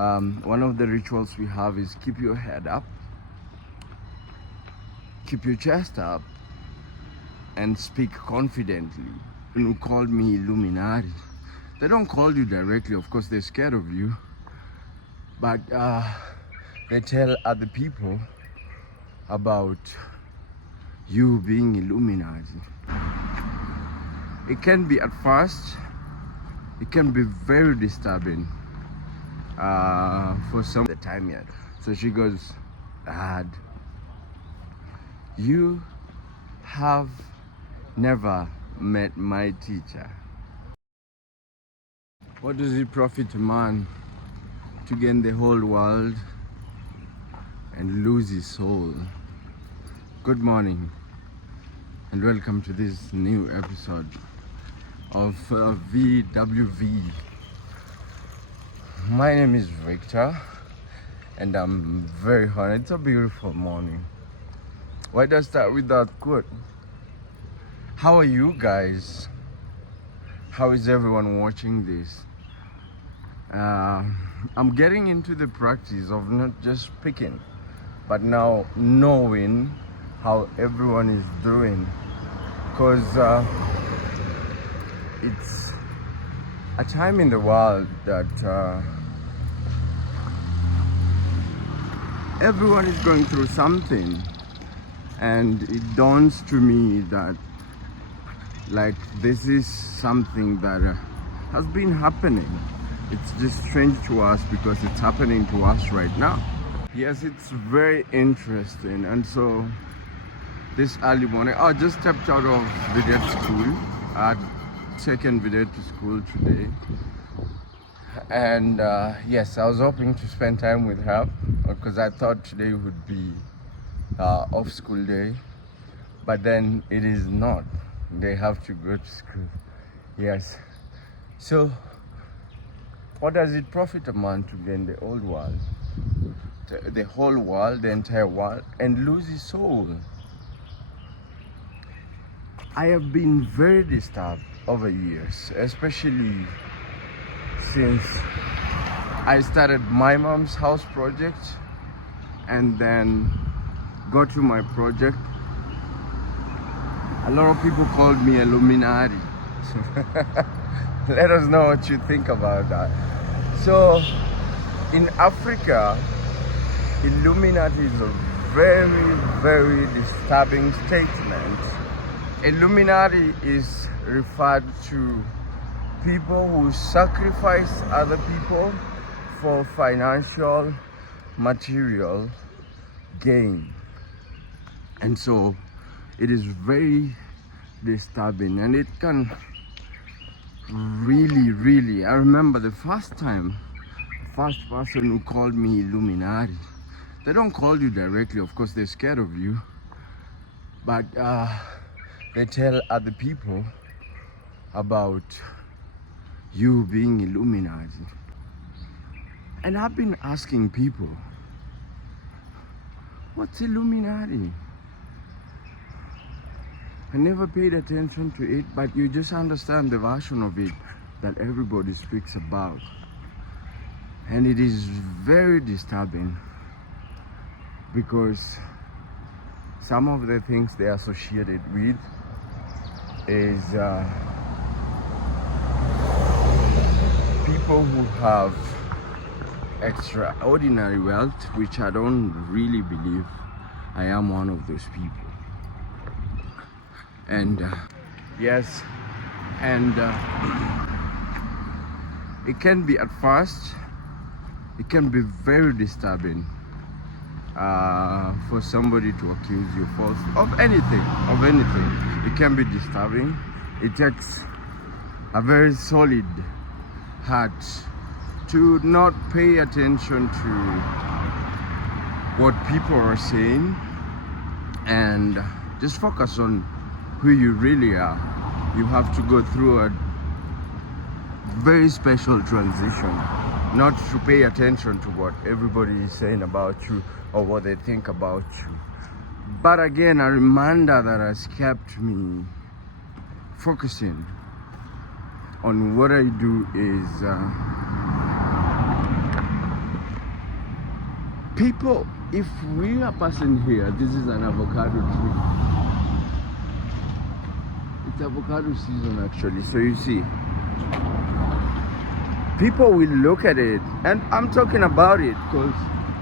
One of the rituals we have is keep your head up, keep your chest up, and speak confidently. Who called me Illuminati? They don't call you directly, of course, they're scared of you, but they tell other people about you being Illuminati. It can be at first, it can be very disturbing for some the time yet. So she goes, Dad, you have never met my teacher. What does it profit a man to gain the whole world and lose his soul? Good morning and welcome to this new episode of VWV. My name is Victor and I'm very honored. It's a beautiful morning. Why do I start with that quote? How are you guys? How is everyone watching this? I'm getting into the practice of not just speaking, but now knowing how everyone is doing, because it's a time in the world that everyone is going through something, and it dawns to me that like this is something that has been happening. It's just strange to us because it's happening to us right now. Yes, it's very interesting. And so this early morning, I just stepped out of Vidette school. I had taken Vidette to school today. And yes, I was hoping to spend time with her because I thought today would be off school day. But then it is not. They have to go to school. Yes. So what does it profit a man to gain the old world, the whole world, the entire world, and lose his soul? I have been very disturbed over years, especially since I started my mom's house project and then got to my project. A lot of people called me Illuminati. Let us know what you think about that. So in Africa, Illuminati is a very, very disturbing statement. Illuminati is referred to people who sacrifice other people for financial, material gain. And so it is very disturbing, and it can really, I remember the first time, first person who called me Illuminati. They don't call you directly, of course, they're scared of you, but they tell other people about you being Illuminati. And I've been asking people, what's Illuminati? I never paid attention to it, but you just understand the version of it that everybody speaks about. And it is very disturbing because some of the things they are associated with is people who have extraordinary wealth, which I don't really believe I am one of those people. And yes, and it can be at first, it can be very disturbing for somebody to accuse you false of anything. It can be disturbing. It takes a very solid heart to not pay attention to what people are saying and just focus on who you really are. You have to go through a very special transition, not to pay attention to what everybody is saying about you or what they think about you. But again, a reminder that has kept me focusing on what I do is People, if we are passing here, this is an avocado tree. It's avocado season actually, so you see, people will look at it, and I'm talking about it because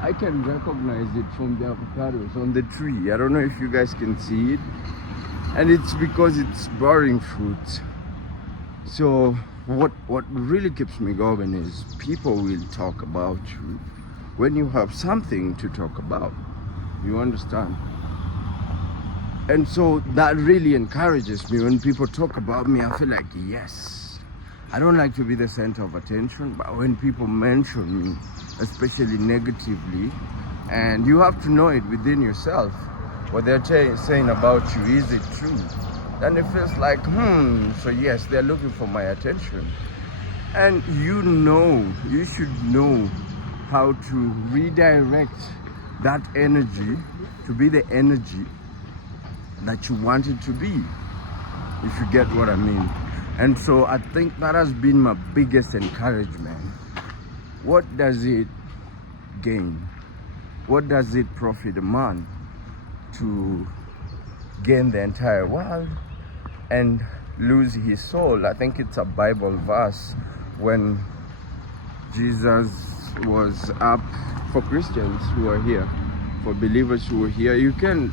I can recognize it from the avocados on the tree. I don't know if you guys can see it, and it's because it's bearing fruit. So what really keeps me going is people will talk about you when you have something to talk about. You understand? And so that really encourages me. When people talk about me, I feel like, yes. I don't like to be the center of attention, but when people mention me, especially negatively, and you have to know it within yourself, what they're saying about you, is it true? Then it feels like, so yes, they're looking for my attention. And you should know how to redirect that energy to be the energy that you want it to be, if you get what I mean. And so I think that has been my biggest encouragement. What does it gain? What does it profit a man to gain the entire world and lose his soul? I think it's a Bible verse when Jesus was up, for Christians who are here, for believers who are here. You can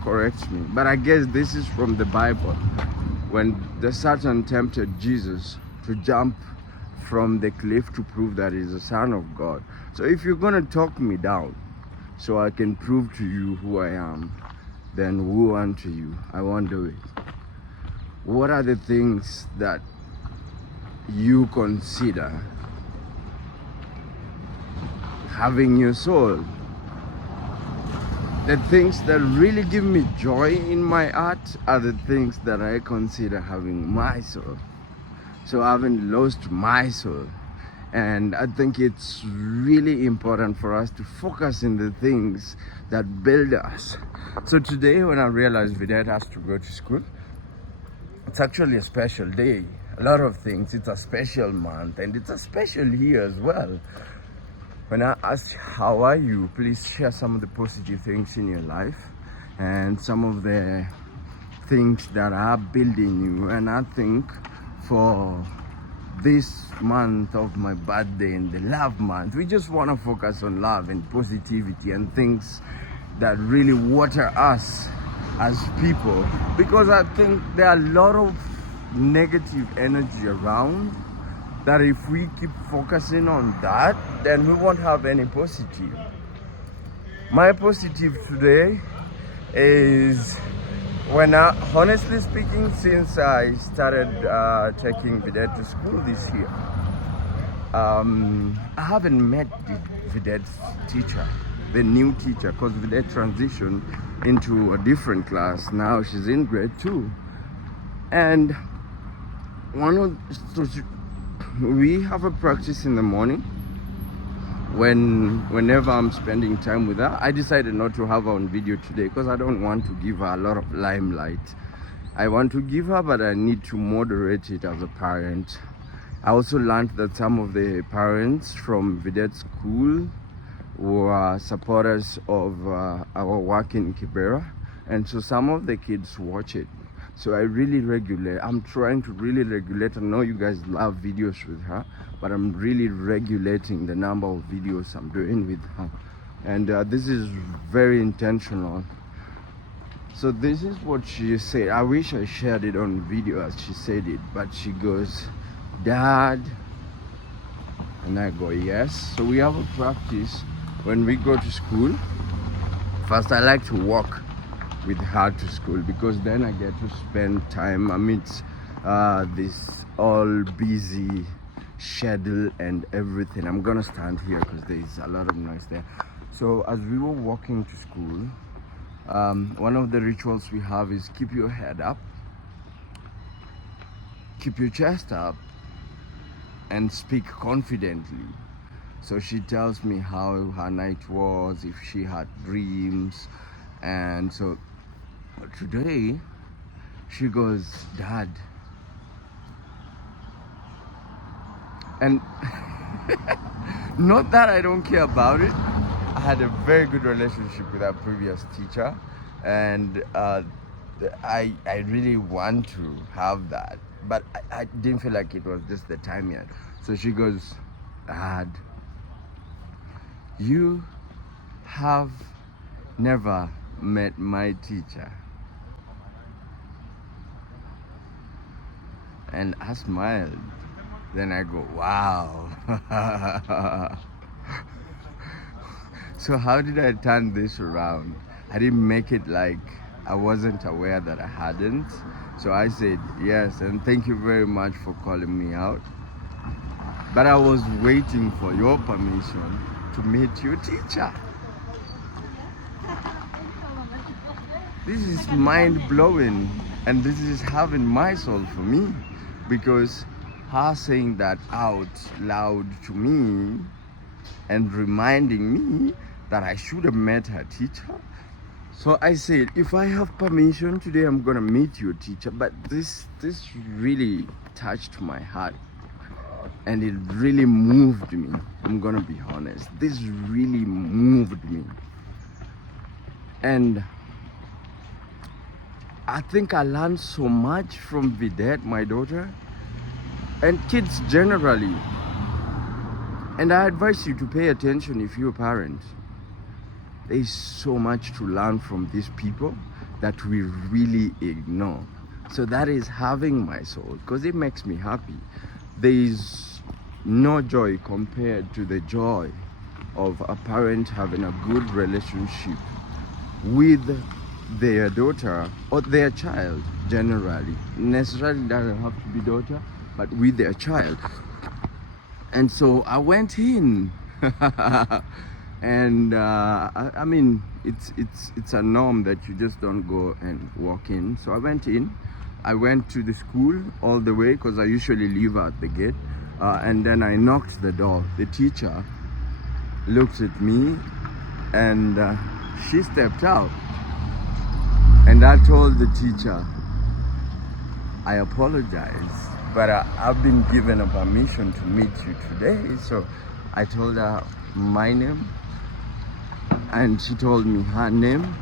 correct me, but I guess this is from the Bible, when the Satan tempted Jesus to jump from the cliff to prove that he's the Son of God. So if you're gonna talk me down so I can prove to you who I am, then woe unto you. I won't do it. What are the things that you consider having your soul? The things that really give me joy in my art are the things that I consider having my soul. So I haven't lost my soul. And I think it's really important for us to focus in the things that build us. So today, when I realized Vidette has to go to school, it's actually a special day. A lot of things. It's a special month, and it's a special year as well. When I asked, how are you? Please share some of the positive things in your life and some of the things that are building you. And I think for this month of my birthday and the love month, we just want to focus on love and positivity and things that really water us as people, because I think there are a lot of negative energy around that if we keep focusing on that, then we won't have any positive. My positive today is, when honestly speaking, since I started taking Vidette to school this year, I haven't met Vidette's teacher, the new teacher, because Vidette transitioned into a different class. Now she's in grade 2. And we have a practice in the morning. Whenever I'm spending time with her, I decided not to have her on video today because I don't want to give her a lot of limelight. I want to give her, but I need to moderate it as a parent. I also learned that some of the parents from Vidette school were supporters of our work in Kibera, and so some of the kids watch it. So I'm trying to really regulate. I know you guys love videos with her, but I'm really regulating the number of videos I'm doing with her. And this is very intentional. So this is what she said. I wish I shared it on video as she said it, but she goes, "Dad," and I go, "Yes." So we have a practice when we go to school. First, I like to walk with her to school because then I get to spend time amidst this all busy schedule and everything. I'm gonna stand here because there's a lot of noise there. So as we were walking to school, one of the rituals we have is keep your head up, keep your chest up, and speak confidently. So she tells me how her night was, if she had dreams. And so today she goes, "Dad," and not that I don't care about it, I had a very good relationship with our previous teacher, and I really want to have that, but I didn't feel like it was just the time yet. So she goes, Dad, you have never met my teacher. And I smiled. Then I go, wow. So how did I turn this around? I didn't make it like I wasn't aware that I hadn't. So I said yes, and thank you very much for calling me out. But I was waiting for your permission to meet your teacher. This is mind-blowing, and this is having my soul for me, because her saying that out loud to me and reminding me that I should have met her teacher. So I said, if I have permission today, I'm gonna meet your teacher. But this really touched my heart, and it really moved me. I'm gonna be honest. This really moved me. And I think I learned so much from Vidette, my daughter, and kids generally. And I advise you to pay attention if you're a parent. There is so much to learn from these people that we really ignore. So that is having my soul, because it makes me happy. There is no joy compared to the joy of a parent having a good relationship with their daughter or their child generally. Necessarily doesn't have to be daughter, but with their child. And so I went in. And I mean, it's a norm that you just don't go and walk in. So I went in. I went to the school all the way, because I usually leave at the gate, and then I knocked the door. The teacher looked at me, and she stepped out, and I told the teacher, I apologize, but I've been given a permission to meet you today. So I told her my name, and she told me her name,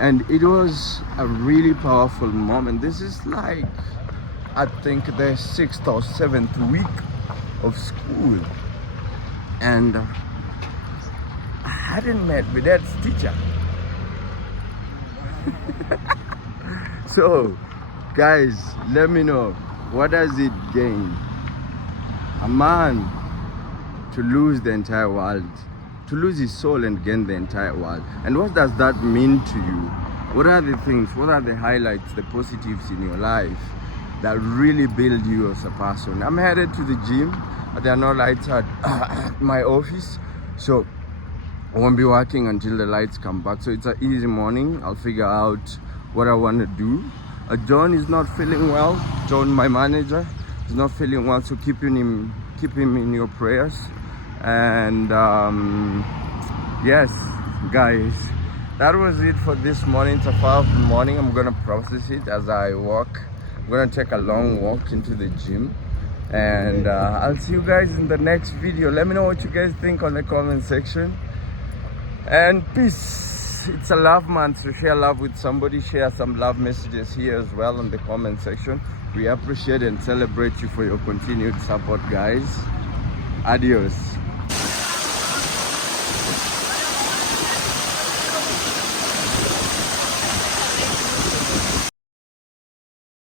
and it was a really powerful moment. This is like, I think, the 6th or 7th week of school, and I hadn't met Vidette's teacher. So guys, let me know, what does it gain a man to lose the entire world, to lose his soul and gain the entire world? And what does that mean to you? What are the things, what are the highlights, the positives in your life that really build you as a person? I'm headed to the gym. There are no lights at my office, so I won't be working until the lights come back. So it's an easy morning. I'll figure out what I want to do. John is not feeling well. John, my manager, is not feeling well, so keep him in your prayers. And yes, guys, that was it for this morning. It's a powerful morning. I'm gonna process it as I walk. I'm gonna take a long walk into the gym, and I'll see you guys in the next video. Let me know what you guys think on the comment section, and peace. It's a love month, so share love with somebody. Share some love messages here as well in the comment section. We appreciate and celebrate you for your continued support, guys. Adios.